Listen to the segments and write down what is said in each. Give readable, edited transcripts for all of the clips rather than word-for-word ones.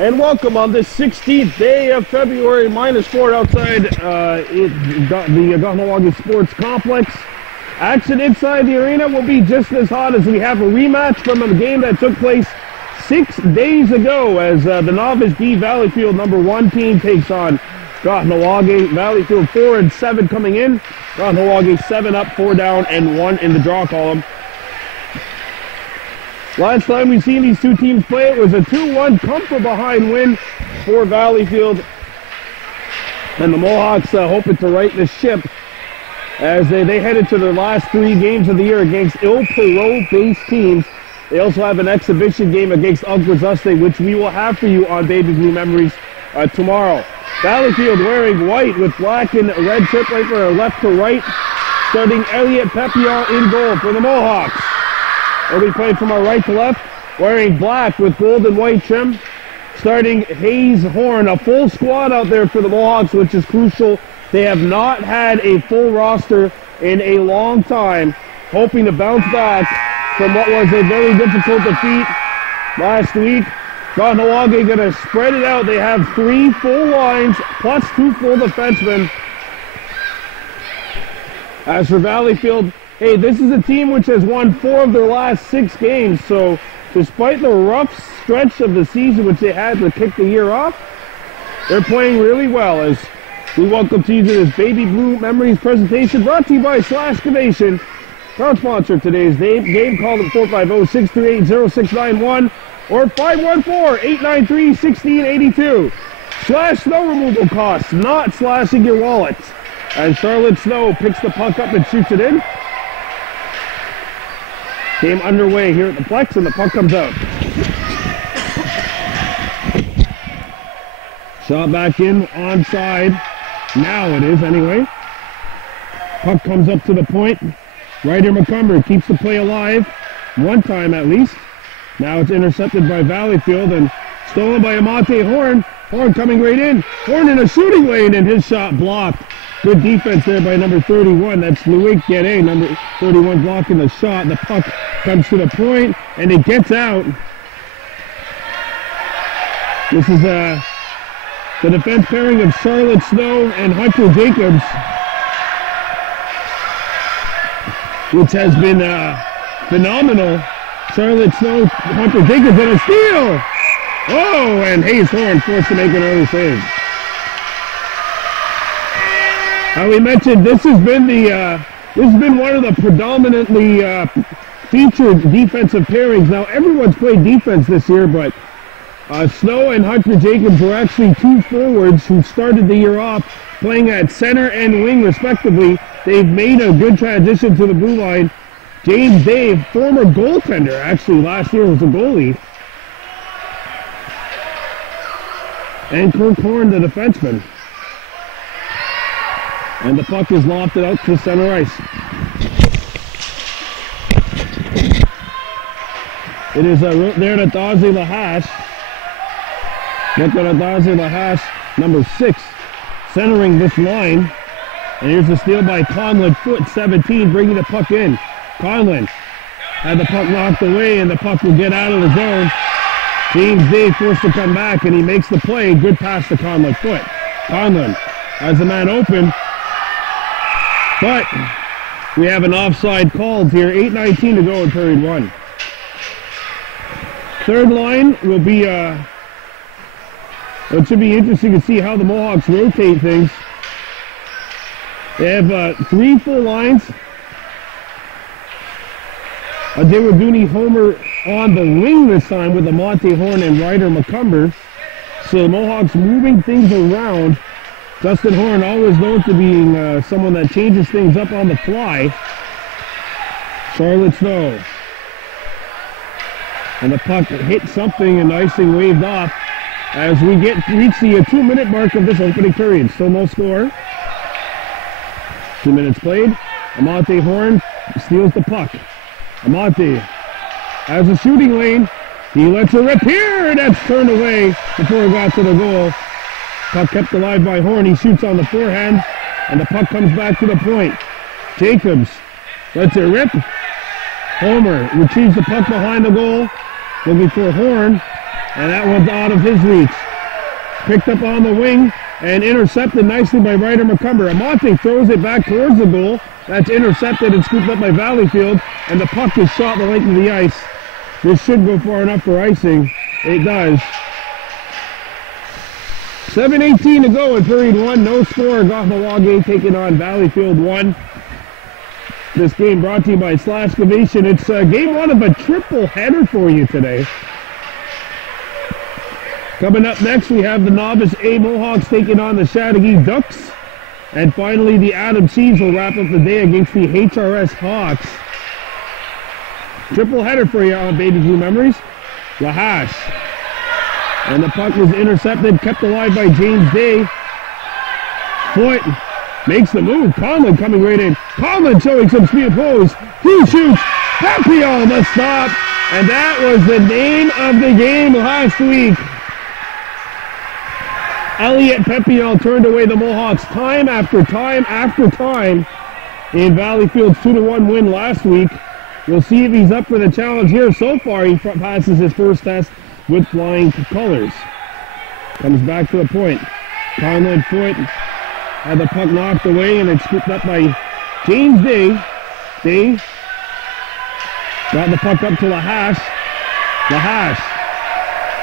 And welcome on this 16th day of February, -4 outside the Kahnawake Sports Complex. Action inside the arena will be just as hot as we have a rematch from a game that took place 6 days ago as the Novice D Valleyfield #1 team takes on Kahnawake. Valleyfield 4-7 coming in. Kahnawake 7 up, 4 down, and 1 in the draw column. Last time we've seen these two teams play, it was a 2-1 come-from-behind win for Valleyfield. And the Mohawks hoping to right the ship as they headed to their last 3 games of the year against Ilpero-based teams. They also have an exhibition game against Uguazuste, which we will have for you on Baby Blue Memories tomorrow. Valleyfield wearing white with black and red trip wiper left to right, starting Elliot Papillon in goal for the Mohawks. They'll be playing from our right to left, wearing black with gold and white trim, starting Hayes Horn. A full squad out there for the Mohawks, which is crucial. They have not had a full roster in a long time, hoping to bounce back from what was a very difficult defeat last week. Kahnawake gonna spread it out. They have 3 full lines plus 2 full defensemen. As for Valleyfield, hey, this is a team which has won 4 of their last 6 games, so despite the rough stretch of the season which they had to kick the year off, they're playing really well. As we welcome to you to this Baby Blue Memories presentation brought to you by Excavation. Proud sponsor of today's game. Call them 450-638-0691 or 514-893-1682. Slash snow removal costs, not slashing your wallet. As Charlotte Snow picks the puck up and shoots it in. Game underway here at the Plex, and the puck comes out. Shot back in, onside. Now it is, anyway. Puck comes up to the point. Ryder McCumber keeps the play alive, one time at least. Now it's intercepted by Valleyfield and stolen by Amate Horn. Horn coming right in. Horn in a shooting lane, and his shot blocked. Good defense there by number 31. That's Louis Guerre, number 31, blocking the shot. The puck comes to the point, and it gets out. This is the defense pairing of Charlotte Snow and Hunter Jacobs, which has been phenomenal. Charlotte Snow, Hunter Jacobs, and a steal! Oh, and Hayes Horn forced to make an early save. We mentioned this has been one of the predominantly featured defensive pairings. Now everyone's played defense this year, but Snow and Hunter Jacobs were actually 2 forwards who started the year off playing at center and wing respectively. They've made a good transition to the blue line. James Dave, former goaltender, actually last year was a goalie. And Kirk Horn, the defenseman. And the puck is lofted out to center ice. It is there to Dazi Lahash. Look at Dazi Lahash, number 6, centering this line. And here's the steal by Conlon, foot 17, bringing the puck in. Conlon had the puck knocked away, and the puck will get out of the zone. James Day forced to come back, and he makes the play. Good pass to Conlon, foot. Conlon has the man open. But we have an offside called here. 8:19 to go in period 1. Third line will be, it should be interesting to see how the Mohawks rotate things. They have 3 full lines. Adewarduni Homer on the wing this time with Amate Horn and Ryder McCumber. So the Mohawks moving things around. Justin Horn, always known to being someone that changes things up on the fly. Charlotte Snow. And the puck hit something and the icing waved off as we reach the 2-minute mark of this opening period. Still no score. 2 minutes played. Amate Horn steals the puck. Amate has a shooting lane. He lets it rip here. That's turned away before it got to the goal. Puck kept alive by Horn. He shoots on the forehand, and the puck comes back to the point. Jacobs lets it rip. Homer retrieves the puck behind the goal, looking for Horn, And that one's out of his reach. Picked up on the wing and intercepted nicely by Ryder McCumber. Amante throws it back towards the goal. That's intercepted and scooped up by Valleyfield. And the puck is shot the length of the ice. This should go far enough for icing. It does. 7:18 to go in period 1. No score. Kahnawake taking on Valleyfield 1. This game brought to you by Slashcavation. It's game 1 of a triple header for you today. Coming up next, we have the Novice A Mohawks taking on the Chateauguay Ducks. And finally, the Adam Seeds will wrap up the day against the HRS Hawks. Triple header for you on Baby Blue Memories. Lahash. And the puck was intercepted, kept alive by James Day. Foot makes the move. Conlon coming right in. Conlon showing some speed pose. He shoots. Papillon the stop. And that was the name of the game last week. Elliot Papillon turned away the Mohawks time after time after time in Valleyfield's 2-1 win last week. We'll see if he's up for the challenge here. So far, he passes his first test with flying colors. Comes back to the point. Conlon Foot had the puck knocked away and it's scooped up by James Day. Day got the puck up to Lahash. Lahash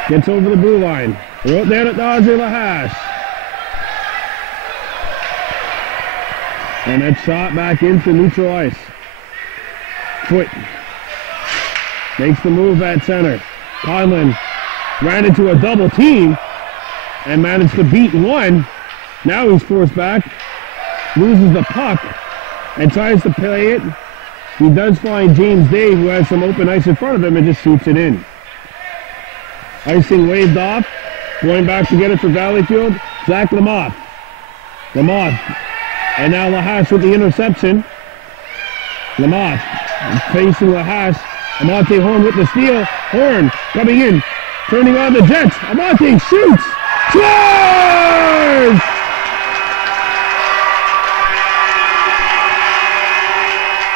gets over the blue line. Wrote down at Dodger Lahash. And it's shot back into neutral ice. Foot makes the move at center. Conlon ran into a double team and managed to beat one. Now he's forced back, loses the puck, and tries to play it. He does find James Day, who has some open ice in front of him, and just shoots it in. Icing waved off. Going back to get it for Valleyfield. Zach Lamotte. Lamotte. And now Lahash with the interception. Lamotte facing Lahash. Amante Horn with the steal. Horn coming in. Turning on the Jets. Amante shoots. Scores!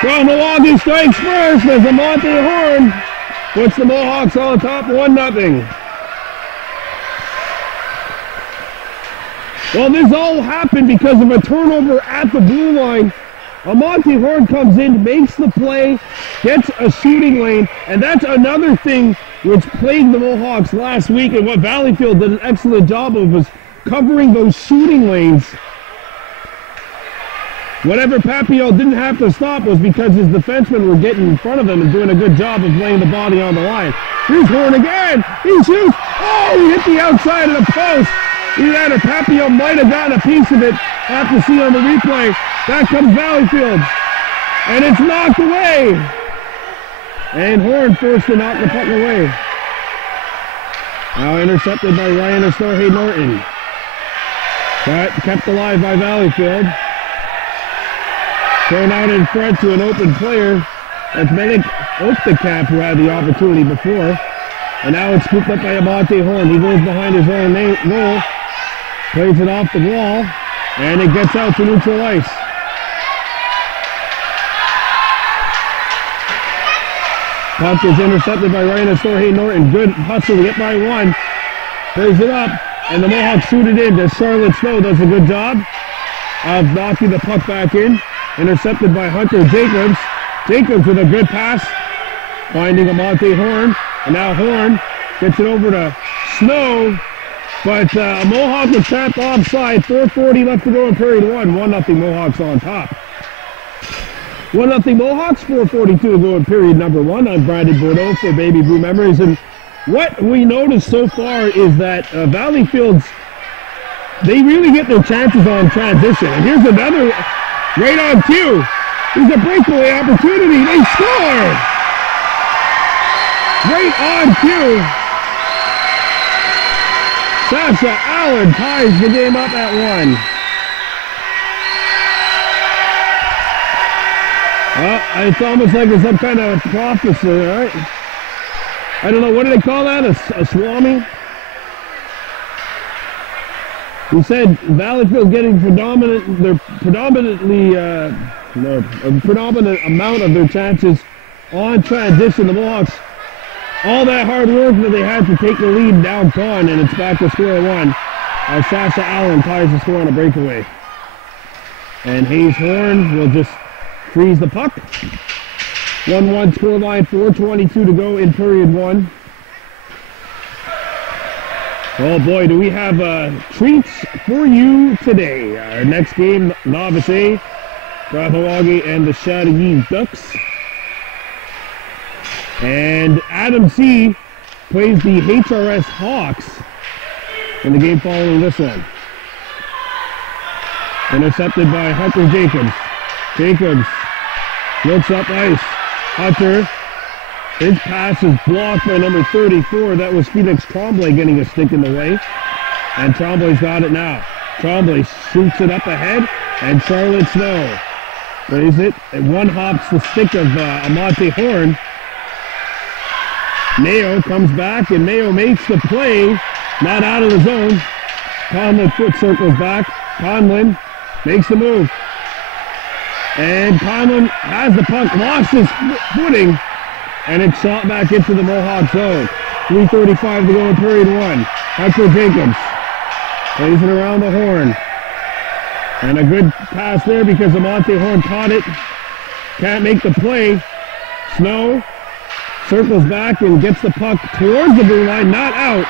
Kahnawake strikes first as Amante Horn puts the Mohawks on top 1-0. Well, this all happened because of a turnover at the blue line. Amante Horn comes in, makes the play, gets a shooting lane, and that's another thing which plagued the Mohawks last week, and what Valleyfield did an excellent job of was covering those shooting lanes. Whatever Papillon didn't have to stop was because his defensemen were getting in front of him and doing a good job of laying the body on the line. Here's Horn again. He shoots. Oh, he hit the outside of the post. Either that or Papillon might have gotten a piece of it. Have to see on the replay. That comes Valleyfield. And it's knocked away. And Horn forced to knock the puck away. Now intercepted by Ryan Astorhe Norton. But kept alive by Valleyfield. Thrown out in front to an open player. That's Menik Optekamp, who had the opportunity before. And now it's scooped up by Amante Horn. He goes behind his own goal. Plays it off the wall. And it gets out to neutral ice. Puck is intercepted by Ryan Astorhe Norton. Good hustle to get by one. Plays it up. And the Mohawks shoot it in. Charlotte Snow does a good job of knocking the puck back in. Intercepted by Hunter Jacobs. Jacobs with a good pass. Finding Amante Horn. And now Horn gets it over to Snow. But Mohawk was trapped offside. 4:40 left to go in period 1. 1-0 Mohawks on top. 1-0 Mohawks. 4:42 to go in period number 1. I'm Brandon Bordeaux for Baby Blue Memories. And what we noticed so far is that Valleyfield's, they really get their chances on transition. And here's another right on cue. There's a breakaway opportunity. They score! Right on cue. Sasha Allen ties the game up at 1. Well, it's almost like it's some kind of prophecy, right? I don't know, what do they call that? A swami? He said Valleyfield getting a predominant amount of their chances on transition. The Mohawks all that hard work that they had to take the lead down Con, and it's back to square one as Sasha Allen ties the score on a breakaway. And Hayes Horn will just freeze the puck. 1-1 scoreline, 4:22 to go in period one. Oh boy, do we have treats for you today. Our next game, Novice A, Kahnawake and the Chattagee Ducks. And Adam C plays the HRS Hawks in the game following this one. Intercepted by Hunter Jacobs. Jacobs looks up ice. Hunter, his pass is blocked by number 34. That was Felix Tremblay getting a stick in the way. And Tremblay's got it now. Tremblay shoots it up ahead, and Charlotte Snow plays it. And one hops the stick of Amante Horn. Mayo comes back, and Mayo makes the play. Not out of the zone. Conlon foot circles back. Conlon makes the move. And Conlon has the puck, lost his footing, and it's shot back into the Mohawk zone. 3:35 to go in period one. Hunter Jacobs plays it around the horn. And a good pass there because Amante Horn caught it. Can't make the play. Snow circles back and gets the puck towards the blue line, not out.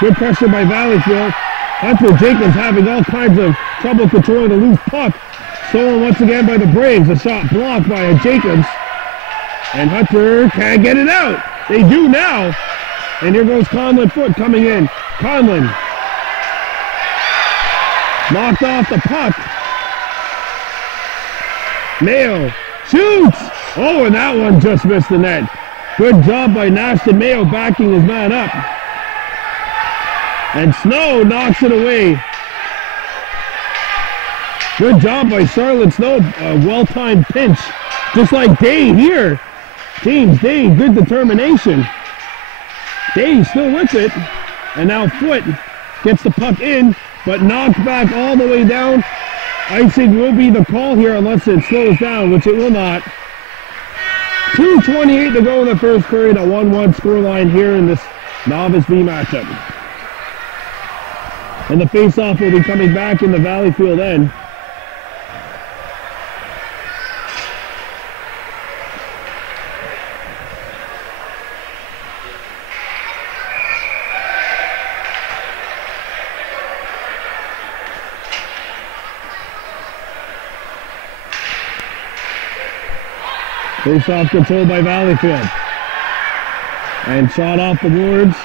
Good pressure by Valleyfield. Hunter Jacobs having all kinds of trouble controlling the loose puck. Stolen once again by the Braves. A shot blocked by Jacobs. And Hunter can't get it out. They do now. And here goes Conlon Foot coming in. Conlon knocked off the puck. Mayo shoots. Oh, and that one just missed the net. Good job by Nashton Mayo backing his man up. And Snow knocks it away. Good job by Charlotte Snow. A well-timed pinch. Just like Day here. James Day, good determination. Day still with it. And now Foot gets the puck in, but knocked back all the way down. Icing will be the call here unless it slows down, which it will not. 2:28 to go in the first period. A 1-1 scoreline here in this Novice B matchup. And the face-off will be coming back in the Valleyfield end. Face-off controlled by Valleyfield. And shot off the boards.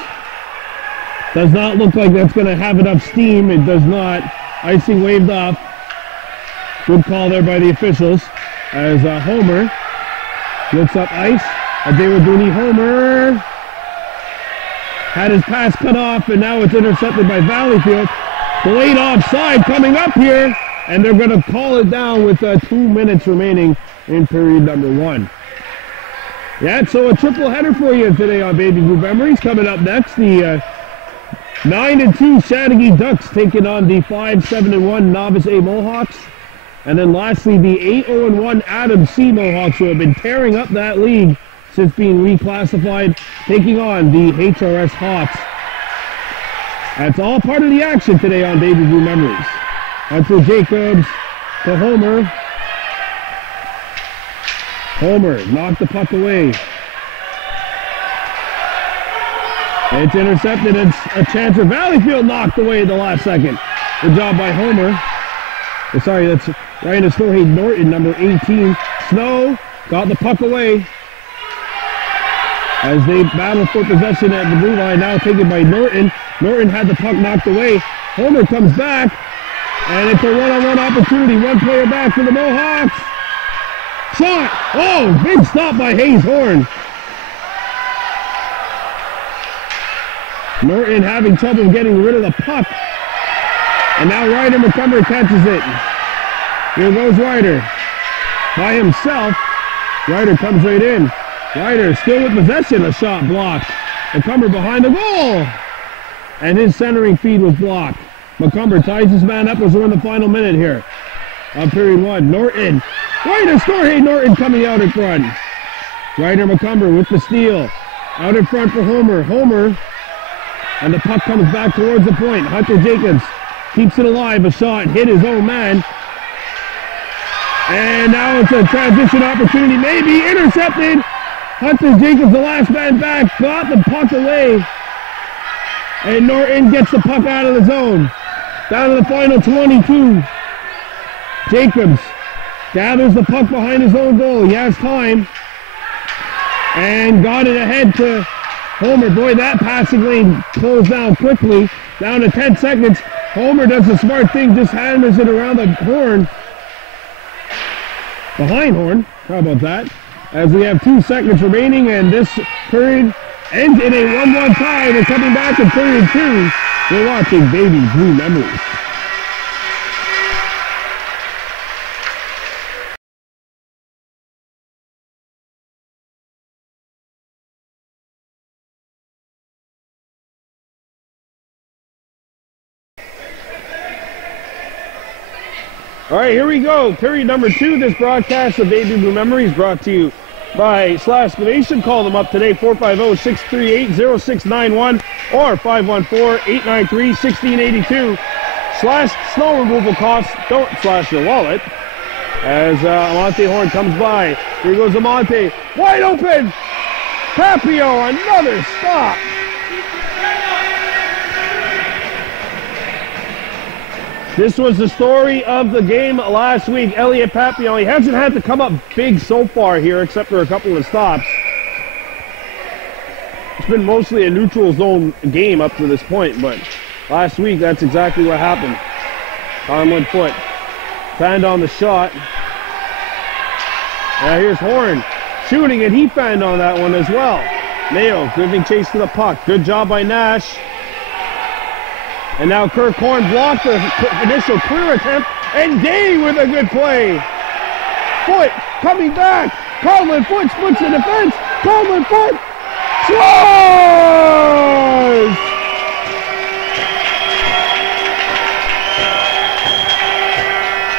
Does not look like that's going to have enough steam. It does not. Icing waved off. Good call there by the officials. As Homer looks up ice. Adewabuni Homer had his pass cut off, and now it's intercepted by Valleyfield. Delayed offside coming up here, and they're going to call it down with 2 minutes remaining in period number one. Yeah, so a triple header for you today on Baby Blue Memories. Coming up next, the 9-2 Chattagee Ducks taking on the 5-7-1 Novice A Mohawks. And then lastly, the 8-0-1 Adam C Mohawks, who have been tearing up that league since being reclassified, taking on the HRS Hawks. That's all part of the action today on Baby Blue Memories. Hunter Jacobs to Homer. Homer knocked the puck away. It's intercepted. It's a chance for Valleyfield, knocked away at the last second. Good job by Homer. Sorry, that's Ryan Storhay Norton, number 18. Snow got the puck away as they battle for possession at the blue line. Now taken by Norton. Norton had the puck knocked away. Homer comes back, and it's a one-on-one opportunity. One player back for the Mohawks. Shot! Oh, big stop by Hayes Horn. Norton having trouble getting rid of the puck. And now Ryder McCumber catches it. Here goes Ryder. By himself. Ryder comes right in. Ryder still with possession. A shot blocked. McCumber behind the goal. And his centering feed was blocked. McCumber ties his man up as we're in the final minute here. On period one. Norton. Ryder score. Hey, Norton coming out in front. Ryder McCumber with the steal. Out in front for Homer. Homer. And the puck comes back towards the point. Hunter Jacobs keeps it alive. A shot hit his own man. And now it's a transition opportunity. Maybe intercepted. Hunter Jacobs, the last man back, got the puck away. And Norton gets the puck out of the zone. Down to the final 22. Jacobs gathers the puck behind his own goal. He has time. And got it ahead to Homer. Boy, that passing lane closed down quickly. Down to 10 seconds. Homer does the smart thing, just hammers it around the horn. Behind horn. How about that? As we have 2 seconds remaining, and this period ends in a 1-1 tie. We're coming back in period 2. We're watching Baby Blue Memories. All right, here we go. Period number 2. This broadcast of Baby Blue Memories brought to you by Slash Nation. Call them up today, 450-638-0691 or 514-893-1682. Slash snow removal costs. Don't slash your wallet. As Amante Horn comes by. Here goes Amante. Wide open. Papio, another stop. This was the story of the game last week. Elliot Papillon, he hasn't had to come up big so far here, except for a couple of stops. It's been mostly a neutral zone game up to this point, but last week, that's exactly what happened. Conlon Foot fanned on the shot. Now here's Horn shooting, and he fanned on that one as well. Mayo giving chase to the puck. Good job by Nash. And now Kirk Horn blocked the initial clear attempt, and Day with a good play. Foot coming back. Conlon Foot splits the defense. Conlon Foot scores!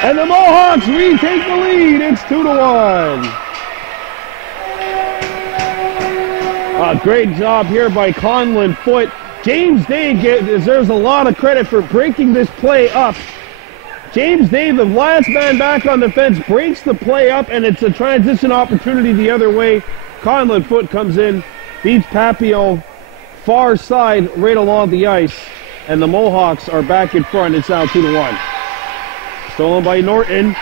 And the Mohawks retake the lead. It's 2-1. A great job here by Conlon Foot. James Day deserves a lot of credit for breaking this play up. James Day, the last man back on defense, breaks the play up, and it's a transition opportunity the other way. Conlon Foot comes in, beats Papillon far side right along the ice, and the Mohawks are back in front. It's now 2-1. Stolen by Norton.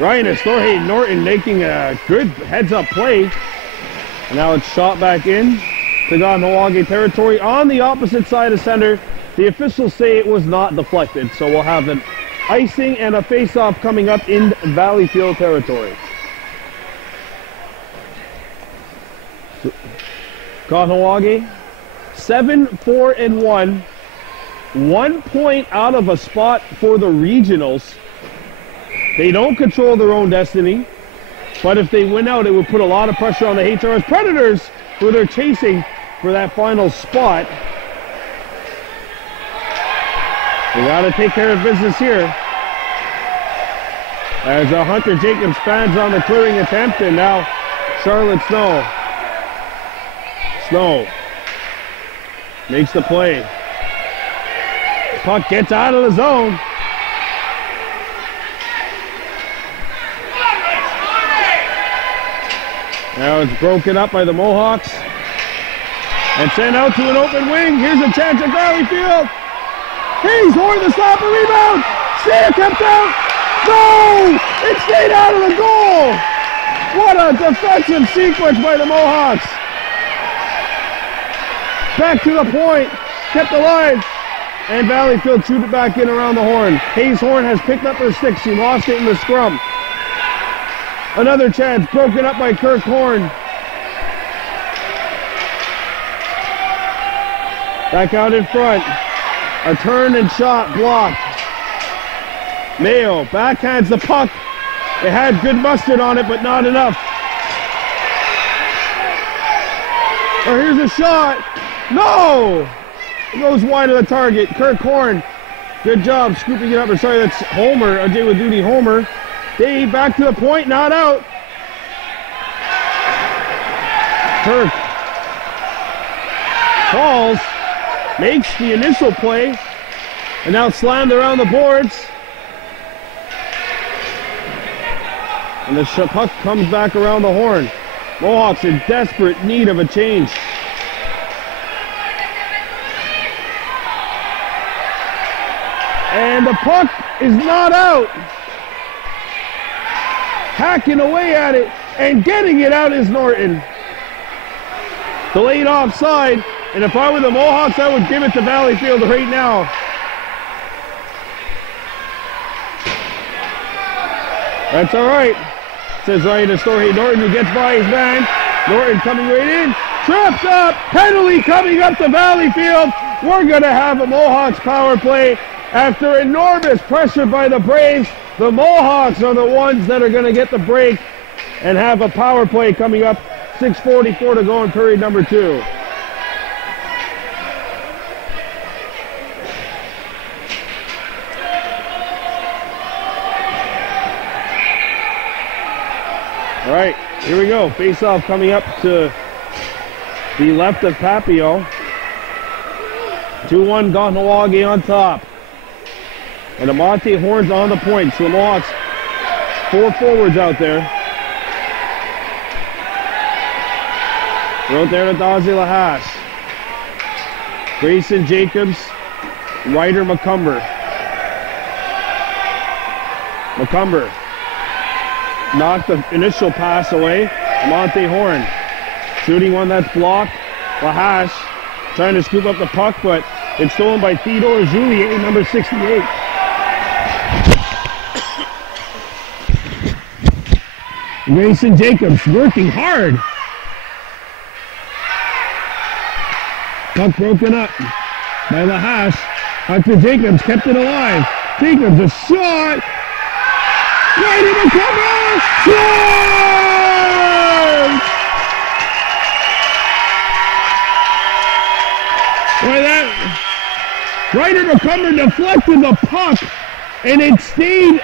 Ryan Estorhe Norton making a good heads-up play. And now it's shot back in to Kahnawake territory on the opposite side of center. The officials say it was not deflected, so we'll have an icing and a face-off coming up in Valleyfield territory. Kahnawake, 7-4-1, 1 point out of a spot for the regionals. They don't control their own destiny, but if they win out, it would put a lot of pressure on the HRS Predators, who they're chasing for that final spot. We got to take care of business here. As Hunter Jacobs fans on the clearing attempt, and now Charlotte Snow. Snow makes the play. Puck gets out of the zone. Now it's broken up by the Mohawks and sent out to an open wing. Here's a chance at Valleyfield. Hayes Horn the stop and rebound. Stay kept out. No! It stayed out of the goal. What a defensive sequence by the Mohawks. Back to the point. Kept alive. And Valleyfield shoot it back in around the horn. Hayes Horn has picked up her stick. She lost it in the scrum. Another chance broken up by Kirk Horn. Back out in front. A turn and shot blocked. Mayo backhands the puck. It had good mustard on it, but not enough. Oh, here's a shot. No! It goes wide of the target. Kirk Horn, good job scooping it up. Sorry, that's Homer, a J with duty Homer. Dave back to the point, not out. Kirk falls, makes the initial play, and now slammed around the boards. And the puck comes back around the horn. Mohawks in desperate need of a change. And the puck is not out. Hacking away at it and getting it out is Norton. Delayed offside, and if I were the Mohawks, I would give it to Valleyfield right now. That's all right, says Ryan Astori. Norton, who gets by his man. Norton coming right in. Tripped up. Penalty coming up to Valleyfield. We're going to have a Mohawks power play. After enormous pressure by the Braves, the Mohawks are the ones that are going to get the break and have a power play coming up. 6:44 to go in period number 2. All right, here we go. Face-off coming up to the left of Papio. 2-1 Kahnawake on top. And Amante Horns on the point. So the Mohawks, 4 forwards out there. Right there to Dazi Lahash. Grayson Jacobs, Ryder McCumber. McCumber knocked the initial pass away. Amante Horn shooting one that's blocked. Lahash trying to scoop up the puck, but it's stolen by Theodore Juliet, number 68. Grayson Jacobs working hard. Puck broken up by Lahash. Hunter Jacobs kept it alive. Jacobs, a shot. Right in the cover. Scores! Boy, that Ryder McCumber deflected the puck, and it stayed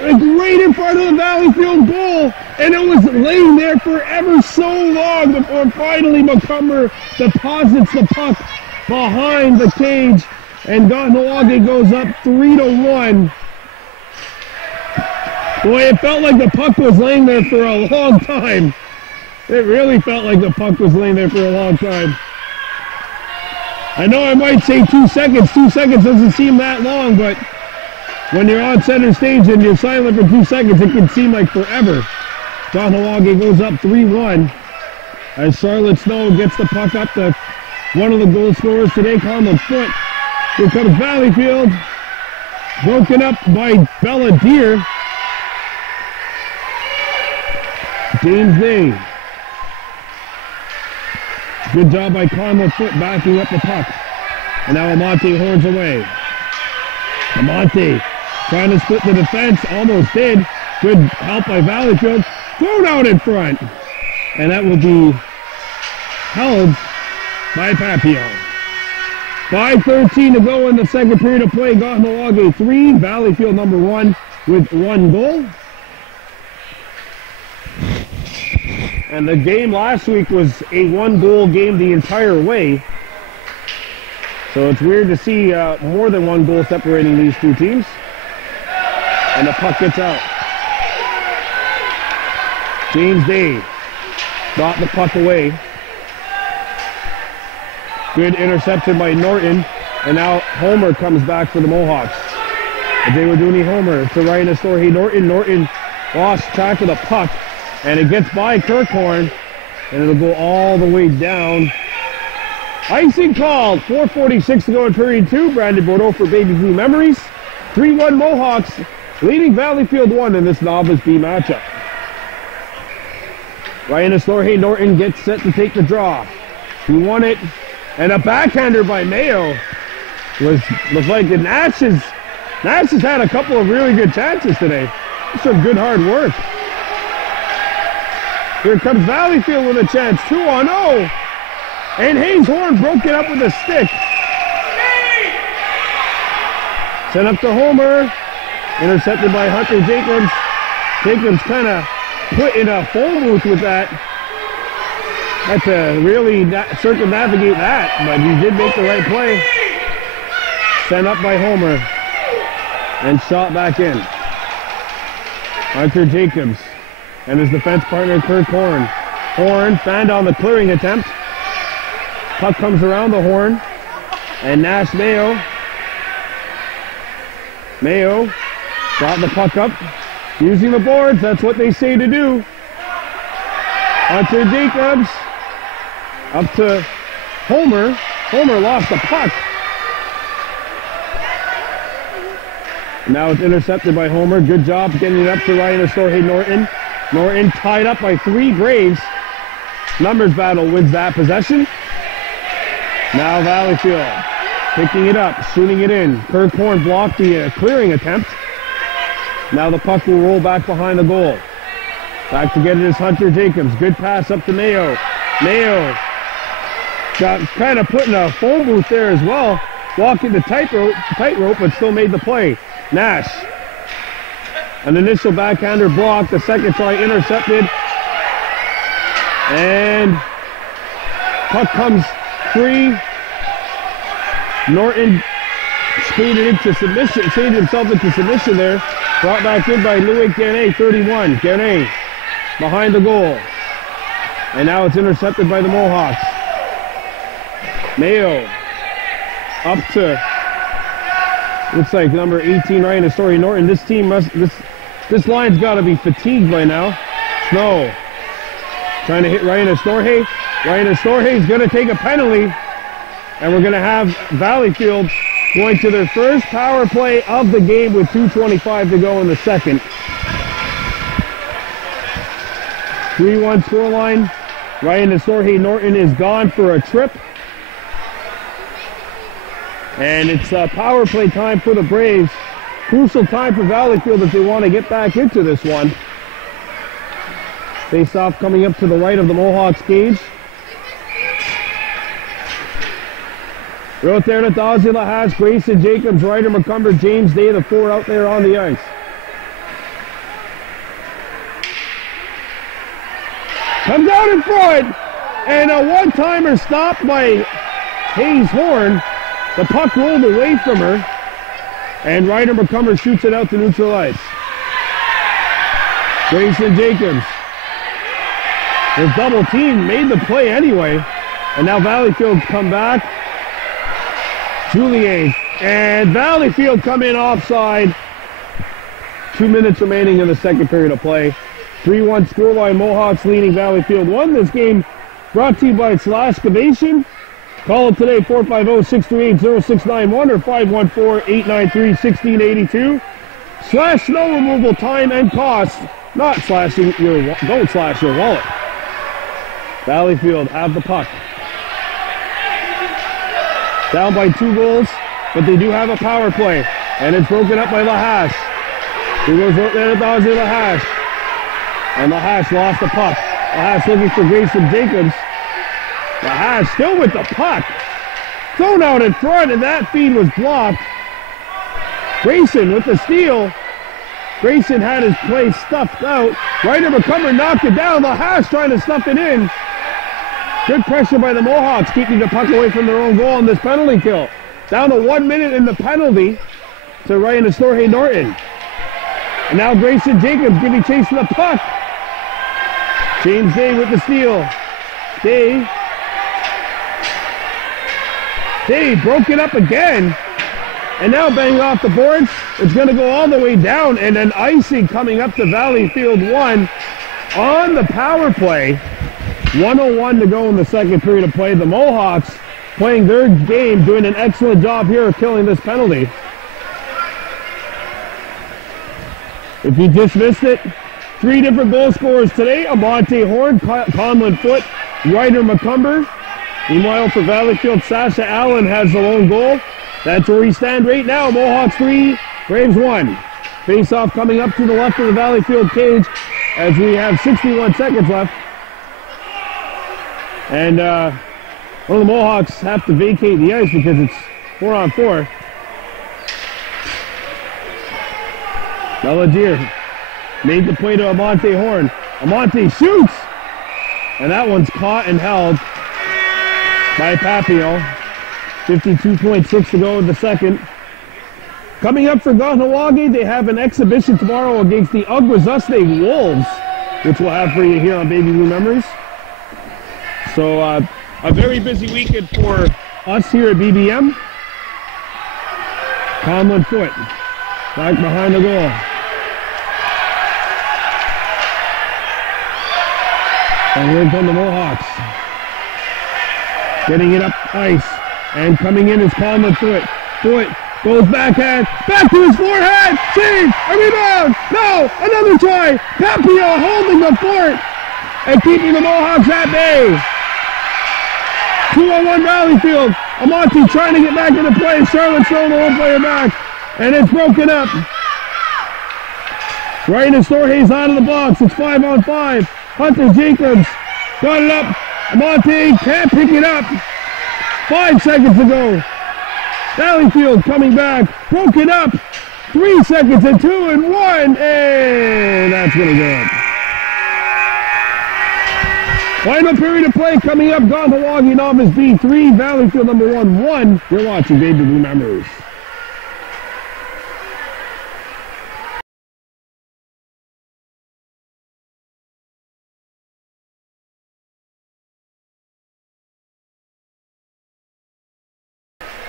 right in front of the Valleyfield goal, and it was laying there for ever so long before finally McCumber deposits the puck behind the cage, and Kahnawake goes up 3-1. Boy, it felt like the puck was laying there for a long time. It really felt like the puck was laying there for a long time. I know I might say 2 seconds. 2 seconds doesn't seem that long, but when you're on center stage and you're silent for 2 seconds, it can seem like forever. Kahnawake goes up 3-1 as Charlotte Snow gets the puck up to one of the goal scorers today, Conlon Foot. Here comes Valleyfield, broken up by Bella Deer. James Day. Good job by Conlon Foot backing up the puck. And now Amante Horns away. Amante trying to split the defense, almost did. Good help by Valleyfield. Thrown out in front. And that will be held by Papio. 5:13 to go in the second period of play. Kahnawake 3, Valleyfield number 1 with 1 goal. And the game last week was a 1-goal game the entire way. So it's weird to see more than 1 goal separating these two teams. And the puck gets out. James Day got the puck away. Good interception by Norton. And now Homer comes back for the Mohawks. Adewuduni Homer to Ryan Astori. Norton lost track of the puck. And it gets by Kirkhorn. And it'll go all the way down. Icing called. 4:46 to go in period 2. Brandon Bordeaux for Baby Blue Memories. 3-1 Mohawks leading Valleyfield 1 in this Novice B matchup. Ryan Astori, Norton gets set to take the draw. He won it. And a backhander by Mayo was like the Nash has had a couple of really good chances today. Some good hard work. Here comes Valleyfield with a chance. 2-0. And Haynes Horn broke it up with a stick. Sent up to Homer. Intercepted by Hunter Jacobs. Jacobs kind of put in a phone booth with that. Had to really circumnavigate that, but he did make the right play. Sent up by Homer and shot back in. Hunter Jacobs and his defense partner Kirk Horn. Horn found on the clearing attempt. Puck comes around the horn. And Nash Mayo got the puck up. Using the boards, that's what they say to do. Hunter Jacobs up to Homer. Homer lost the puck. Now it's intercepted by Homer. Good job getting it up to Ryan Astorhe Norton. Norton tied up by 3 Braves. Numbers battle wins that possession. Now Valleyfield picking it up, shooting it in. Kirk Horn blocked the clearing attempt. Now the puck will roll back behind the goal. Back to get it is Hunter Jacobs. Good pass up to Mayo. Mayo got kind of put in a phone booth there as well. Walking the tightrope, but still made the play. Nash. An initial backhander block. The second try intercepted. And puck comes free. Norton skated into submission, changed himself into submission there. Brought back in by Louis Garnet, 31. Garnet behind the goal. And now it's intercepted by the Mohawks. Mayo up to, looks like number 18, Ryan Astorhe Norton. This team this line's got to be fatigued by now. Snow trying to hit Ryan Astorhe. Ryan Astorhe is going to take a penalty. And we're going to have Valleyfield going to their first power play of the game with 2:25 to go in the second. 3-1 scoreline. Ryan Astorhe Norton is gone for a trip. And it's power play time for the Braves. Crucial time for Valleyfield if they want to get back into this one. Face off coming up to the right of the Mohawks cage. Right there to Dawsey Lahash, Grayson Jacobs, Ryder McCumber, James Day, the 4 out there on the ice. Comes out in front, and a one-timer stopped by Hayes Horn. The puck rolled away from her, and Ryder McCumber shoots it out to neutral ice. Grayson Jacobs. His double team made the play anyway, and now Valleyfield come back. Julier and Valleyfield come in offside. 2 minutes remaining in the second period of play. 3-1 scoreline, Mohawks leading Valleyfield 1. This game brought to you by Slash-Cavation. Call it today, 450-638-0691 or 514-893-1682. Slash snow removal time and cost, not slashing your, don't slash your wallet. Valleyfield have the puck. Down by 2 goals, but they do have a power play. And it's broken up by Lahash. He goes out there to Dawsey Lahash. And Lahash lost the puck. Lahash looking for Grayson Jacobs. Lahash still with the puck. Thrown out in front, and that feed was blocked. Grayson with the steal. Grayson had his play stuffed out. Ryder McCumber knocked it down. Lahash trying to stuff it in. Good pressure by the Mohawks, keeping the puck away from their own goal on this penalty kill. Down to 1 minute in the penalty to Ryan Astorhe Norton. And now Grayson Jacobs giving chase to the puck. James Day with the steal. Day broke it up again. And now banging off the boards. It's going to go all the way down. And then icing coming up to Valleyfield 1 on the power play. 1:01 to go in the second period of play. The Mohawks playing their game, doing an excellent job here of killing this penalty. If you just missed it, 3 different goal scorers today. Amante Horn, Conlon Foote, Ryder McCumber. Meanwhile, for Valleyfield, Sasha Allen has the lone goal. That's where we stand right now. Mohawks 3, Braves 1. Face-off coming up to the left of the Valleyfield cage as we have 61 seconds left. And one of the Mohawks have to vacate the ice because it's 4-on-4. Belladier made the play to Amante Horn. Amante shoots! And that one's caught and held by Papio. 52.6 to go in the second. Coming up for Kahnawake, they have an exhibition tomorrow against the Aguazuste Wolves, which we'll have for you here on Baby Blue Memories. So a very busy weekend for us here at BBM. Conlon Foot back behind the goal. And here come the Mohawks. Getting it up ice. And coming in is Conlon Foot. Foot goes backhand. Back to his forehead. Save. A rebound. No. Another try. Papio holding the fort and keeping the Mohawks at bay. 2-on-1 Valleyfield. Amati trying to get back into play. Charlotte throwing the one player back. And it's broken up. Right in Storhays out of the box. It's 5-on-5. Hunter Jacobs got it up. Amati can't pick it up. 5 seconds to go. Valleyfield coming back. Broken up. 3 seconds and 2 and 1. And that's going to go. Final period of play coming up. Kahnawake Novice B3. Valleyfield number 1-1. You're watching Baby Blue Memories.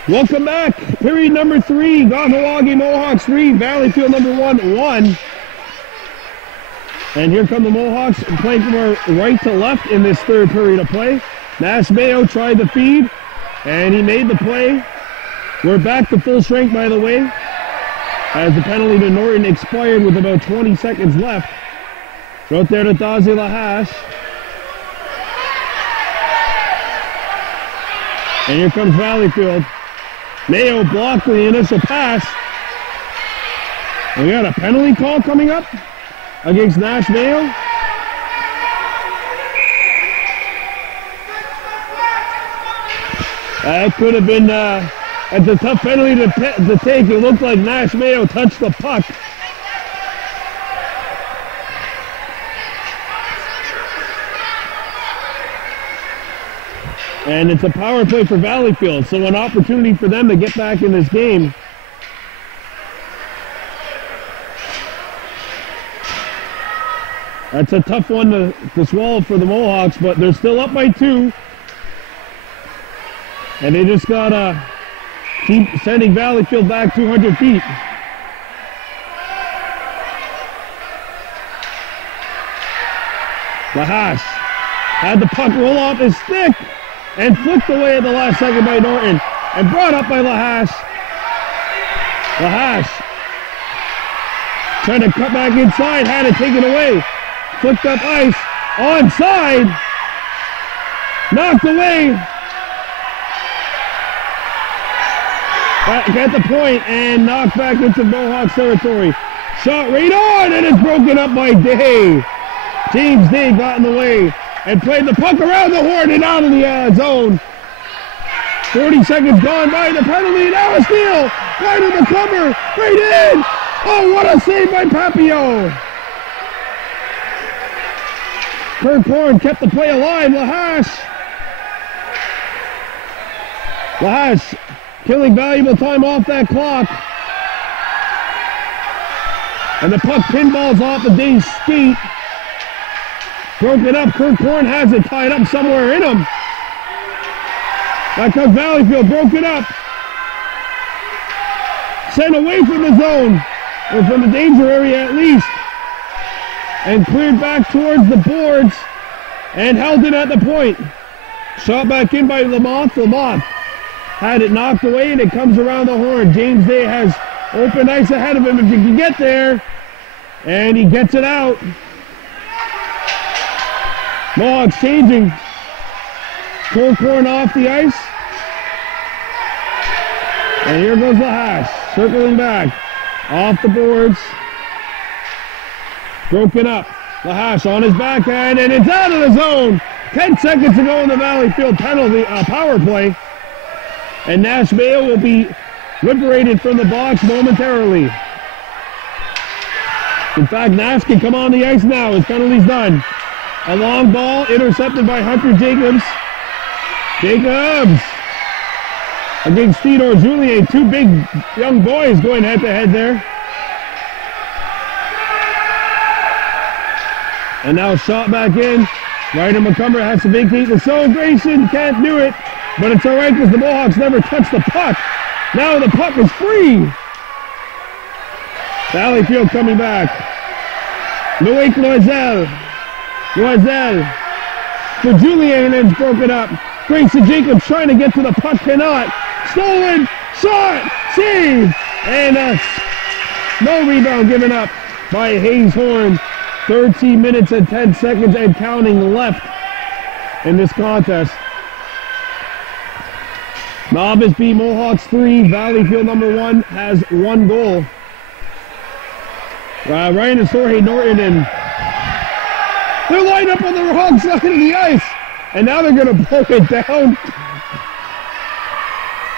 Welcome back. Period number 3. Kahnawake Mohawks 3. Valleyfield number 1-1. And here come the Mohawks playing from our right to left in this third period of play. Nash Mayo tried the feed, and he made the play. We're back to full strength, by the way, as the penalty to Norton expired with about 20 seconds left. Right there to Dazi Lahash. And here comes Valleyfield. Mayo blocked the initial pass. We got a penalty call coming up against Nash Mayo. That could have been it's a tough penalty to take. It looked like Nash Mayo touched the puck. And it's a power play for Valleyfield, so an opportunity for them to get back in this game. That's a tough one to swallow for the Mohawks, but they're still up by 2. And they just gotta keep sending Valleyfield back 200 feet. Lahash had the puck roll off his stick and flicked away at the last second by Norton and brought up by Lahash. Lahash trying to cut back inside, had it taken away. Flicked up ice, onside, knocked away. Back at the point and knocked back into Mohawks territory. Shot right on, and it's broken up by Day. James Day got in the way and played the puck around the horn and out of the zone. 40 seconds gone by, the penalty, now a steal. Right in the cover, right in. Oh, what a save by Papio. Kirk Horn kept the play alive. Lahash killing valuable time off that clock. And the puck pinballs off the Day's skate. Broken up. Kirk Horn has it tied up somewhere in him. Back comes Valleyfield, broken up. Sent away from the zone, or from the danger area at least. And cleared back towards the boards and held it at the point. Shot back in by Lamont. Lamont had it knocked away and it comes around the horn. James Day has open ice ahead of him if he can get there. And he gets it out. Mohawks changing. Corn off the ice. And here goes Lahash, circling back. Off the boards. Broken up. Lahash on his backhand, and it's out of the zone. 10 seconds to go in the Valleyfield penalty, power play. And Nash Mayo will be liberated from the box momentarily. In fact, Nash can come on the ice now. His penalty's done. A long ball intercepted by Hunter Jacobs. Jacobs against Theodore Julien. Two big young boys going head to head there. And now shot back in. Ryder McCumber has to vacate the zone. Grayson can't do it, but it's all right because the Mohawks never touched the puck. Now the puck is free. Valleyfield coming back. Loic Loisel. Loisel for Julien, and it's broken up. Grayson Jacobs trying to get to the puck, cannot. Stolen, shot, save, and no rebound given up by Hayes Horn. 13 minutes and 10 seconds and counting left in this contest. Novice beat Mohawks 3. Valleyfield number 1 has 1 goal. Ryan and Sorhay Norton, and they're lined up on the wrong side of the ice, and now they're going to blow it down.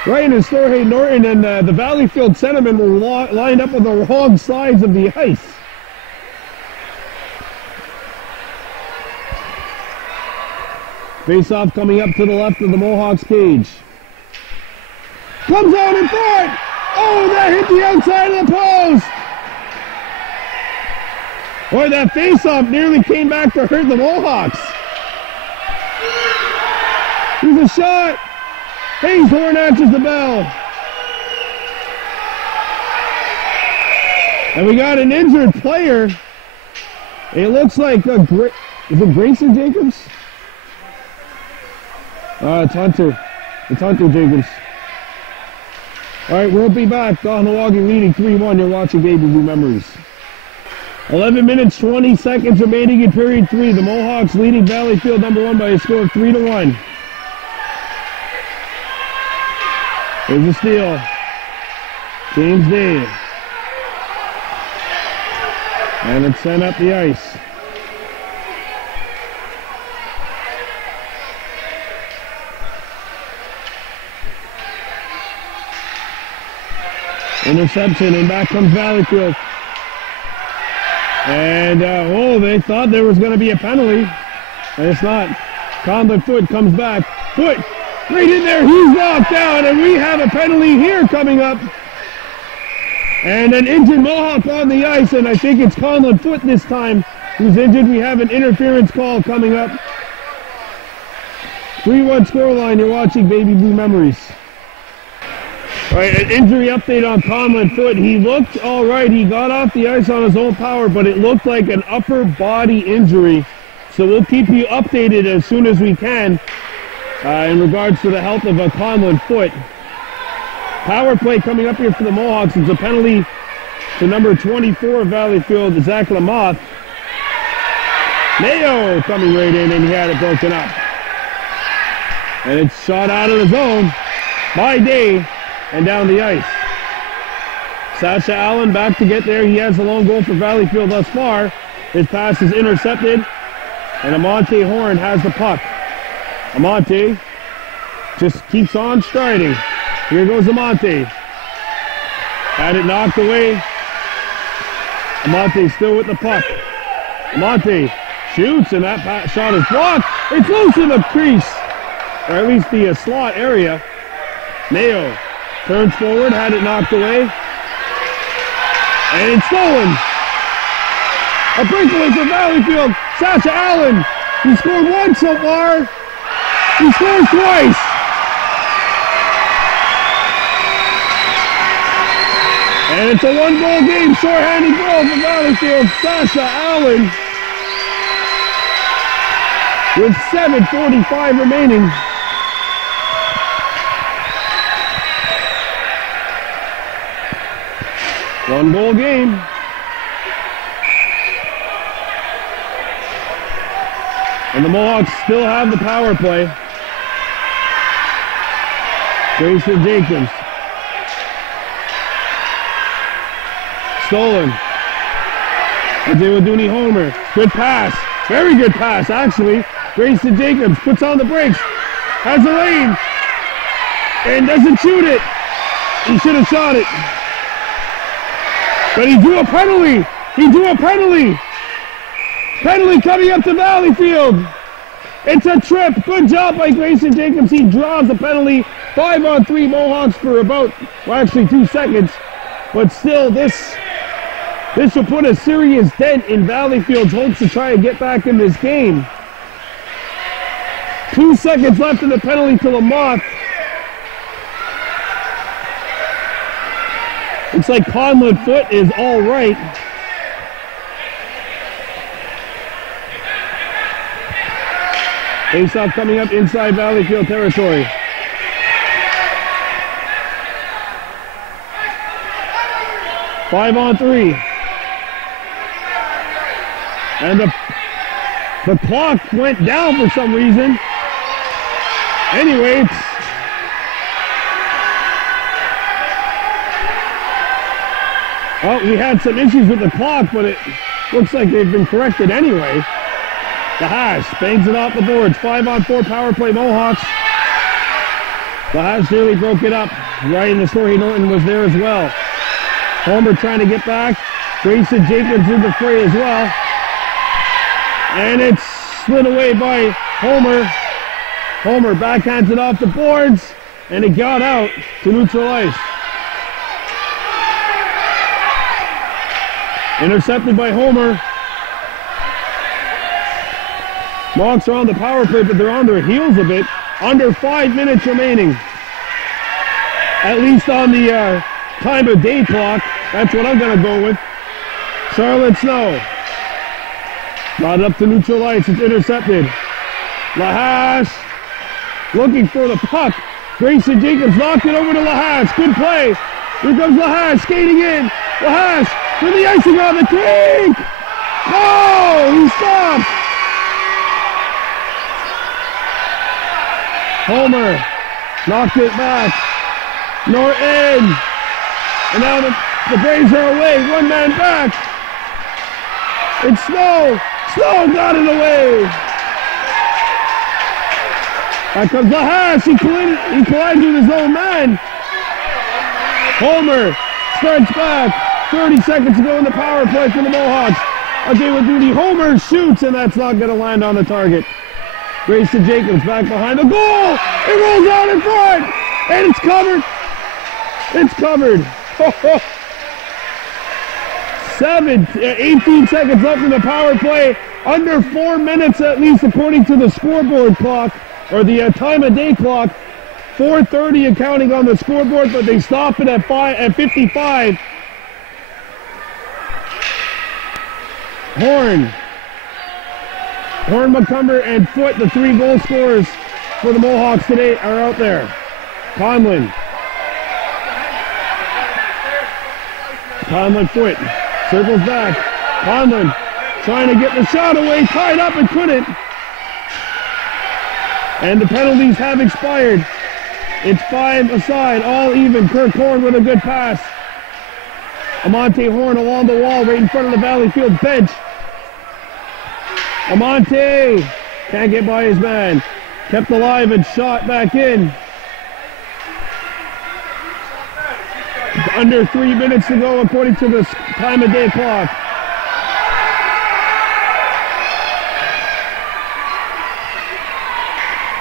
Ryan and Sorhay Norton and the Valleyfield centermen were lined up on the wrong sides of the ice. Face-off coming up to the left of the Mohawks cage. Comes out in front! Oh, that hit the outside of the post! Boy, that face-off nearly came back to hurt the Mohawks. Here's a shot. Hayes Horn answers the bell. And we got an injured player. It looks like is it Grayson Jacobs? It's Hunter. It's Hunter Jacobs. All right, we'll be back. Kahnawake leading 3-1. You're watching Baby Blue Memories. 11 minutes, 20 seconds remaining in period 3. The Mohawks leading Valleyfield number 1 by a score of 3-1. There's a steal. James Day. And it's sent up the ice. Interception, and back comes Valleyfield. And, they thought there was going to be a penalty. And it's not. Conlon Foot comes back. Foot, right in there, he's knocked down, and we have a penalty here coming up. And an injured Mohawk on the ice, and I think it's Conlon Foot this time who's injured. We have an interference call coming up. 3-1 scoreline. You're watching Baby Blue Memories. All right, an injury update on Conlon Foot. He looked all right. He got off the ice on his own power, but it looked like an upper body injury. So we'll keep you updated as soon as we can in regards to the health of Conlon Foot. Power play coming up here for the Mohawks. It's a penalty to number 24 of Valleyfield, Zach Lamoth. Mayo coming right in, and he had it broken up. And it's shot out of the zone by Day. And down the ice. Sasha Allen back to get there. He has the lone goal for Valleyfield thus far. His pass is intercepted. And Amante Horn has the puck. Amante just keeps on striding. Here goes Amante. Had it knocked away. Amante still with the puck. Amante shoots, and that shot is blocked. It's loose in the crease, or at least the slot area. Mayo turns forward, had it knocked away. And it's stolen. A breakaway for Valleyfield. Sasha Allen, he scored once so far. He scored twice. And it's a 1-goal game, short-handed goal for Valleyfield. Sasha Allen with 7:45 remaining. One-goal game. And the Mohawks still have the power play. Grayson Jacobs. Stolen. Adewaduni Homer. Good pass. Very good pass, actually. Grayson Jacobs puts on the brakes. Has the lane. And doesn't shoot it. He should have shot it. But he drew a penalty. He drew a penalty. Penalty coming up to Valleyfield. It's a trip. Good job by Grayson Jacobs. He draws the penalty. 5-on-3 Mohawks for about, well, actually 2 seconds. But still, this will put a serious dent in Valleyfield's hopes to try and get back in this game. 2 seconds left in the penalty to Lamothe. Looks like Conlon Foot is all right. Face-off coming up inside Valleyfield territory. Five on three. And the clock went down for some reason. Anyway, well, we had some issues with the clock, but it looks like they've been corrected anyway. The Hash bangs it off the boards. 5-on-4 power play Mohawks. The Hash nearly broke it up. Ryan Story Norton was there as well. Homer trying to get back. Grayson Jacobs in the fray as well. And it's slid away by Homer. Homer backhands it off the boards, and it got out to neutral ice. Intercepted by Homer. Mohawks are on the power play, but they're on their heels a bit. Under 5 minutes remaining. At least on the time of day clock. That's what I'm going to go with. Charlotte Snow. Brought it up to neutral ice. It's intercepted. LaHash looking for the puck. Grayson Jacobs knocked it over to LaHash. Good play. Here comes LaHash skating in. LaHash for the icing on the cake. Oh, he stopped. Homer knocked it back. Norton. And now the Braves are away. One man back. It's Snow. Snow got it away. Back comes LaHash. He collides with his own man. Homer starts back. 30 seconds to go in the power play for the Mohawks. Okay, with duty. Homer shoots, and that's not going to land on the target. Grayson Jacobs back behind the goal. It rolls out in front, and it's covered. It's covered. 18 seconds left in the power play. Under 4 minutes at least, according to the scoreboard clock, or the time of day clock. 4:30 and counting on the scoreboard, but they stop it at 55. Horn, McCumber, and Foot, the 3 goal scorers for the Mohawks today, are out there. Conlon, Foot, circles back. Conlon trying to get the shot away, tied up and couldn't. And the penalties have expired. It's 5 aside, all even. Kirk Horn with a good pass. Amante Horn along the wall right in front of the Valleyfield bench. Amante can't get by his man. Kept alive and shot back in. Under 3 minutes to go according to the time of day clock.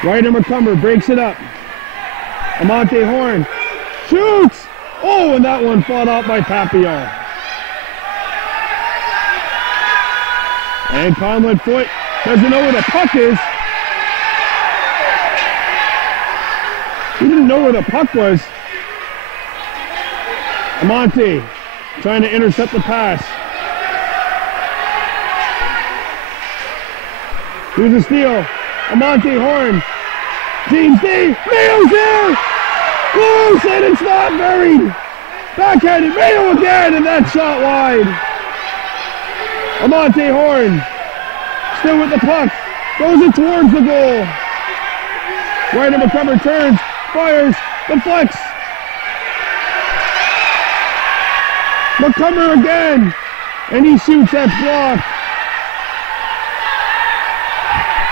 Ryder McCumber breaks it up. Amante Horn shoots! Oh, and that one fought out by Papillon. And Conlon Foot doesn't know where the puck is. He didn't know where the puck was. Amante trying to intercept the pass. Here's a steal. Amante Horn. James D. Mayo's there! Close, and it's not buried. Backhanded. Mayo again, and that shot wide. Amante Horn. Still with the puck. Goes it towards the goal. Ryder McCumber turns. Fires. Deflects. McCumber again. And he shoots. That's blocked.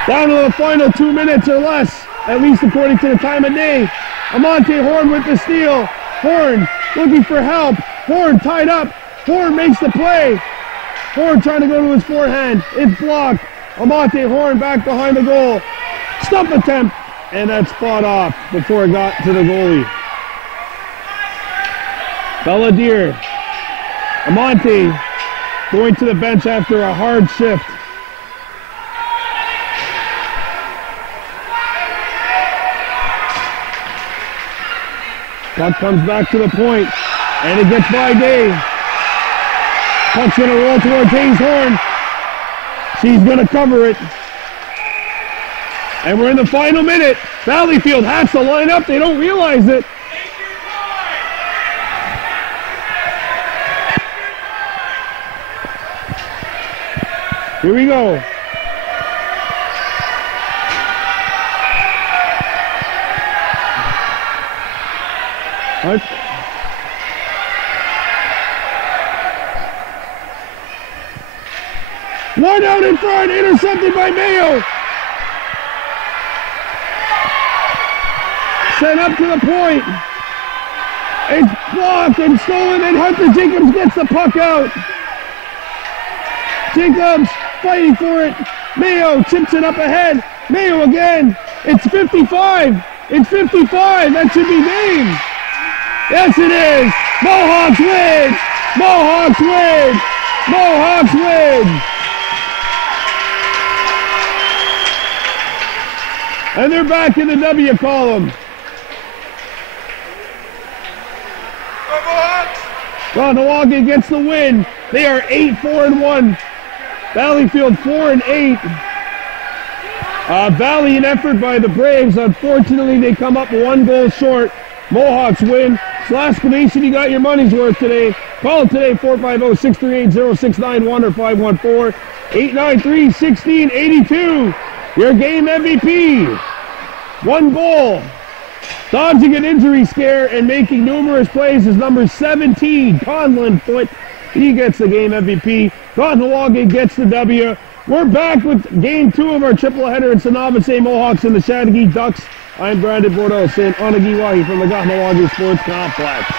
Down to the final 2 minutes or less, at least according to the time of day. Amante Horn with the steal. Horn looking for help. Horn tied up. Horn makes the play. Horn trying to go to his forehand. It's blocked. Amante Horn back behind the goal. Stump attempt. And that's fought off before it got to the goalie. Belladier. Amante going to the bench after a hard shift. Puck comes back to the point, and it gets by Day. Puck's going to roll towards Hayes Horn. She's going to cover it. And we're in the final minute. Valleyfield has to line up. They don't realize it. Here we go. What? One out in front, intercepted by Mayo. Sent up to the point. It's blocked and stolen, and Hunter Jacobs gets the puck out. Jacobs fighting for it. Mayo chips it up ahead. Mayo again. It's 55. It's 55. That should be game. Yes, it is. Mohawks win. Mohawks win. Mohawks win. And they're back in the W column. Kahnawake gets the win. They are 8-4-1. Valleyfield 4-8. Valiant effort by the Braves. Unfortunately, they come up 1 goal short. Mohawks win. Slask Nation, you got your money's worth today. Call it today, 450-638-0691 or 514-893-1682. Your game MVP. 1 goal. Dodging an injury scare and making numerous plays is number 17, Conlon Foot. He gets the game MVP. Kahnawake gets the W. We're back with game 2 of our triple header. It's the Novice Mohawks and the Chattagee Ducks. I'm Brandon Bordeaux saying Onagiwahi from the Kahnawake Sports Complex.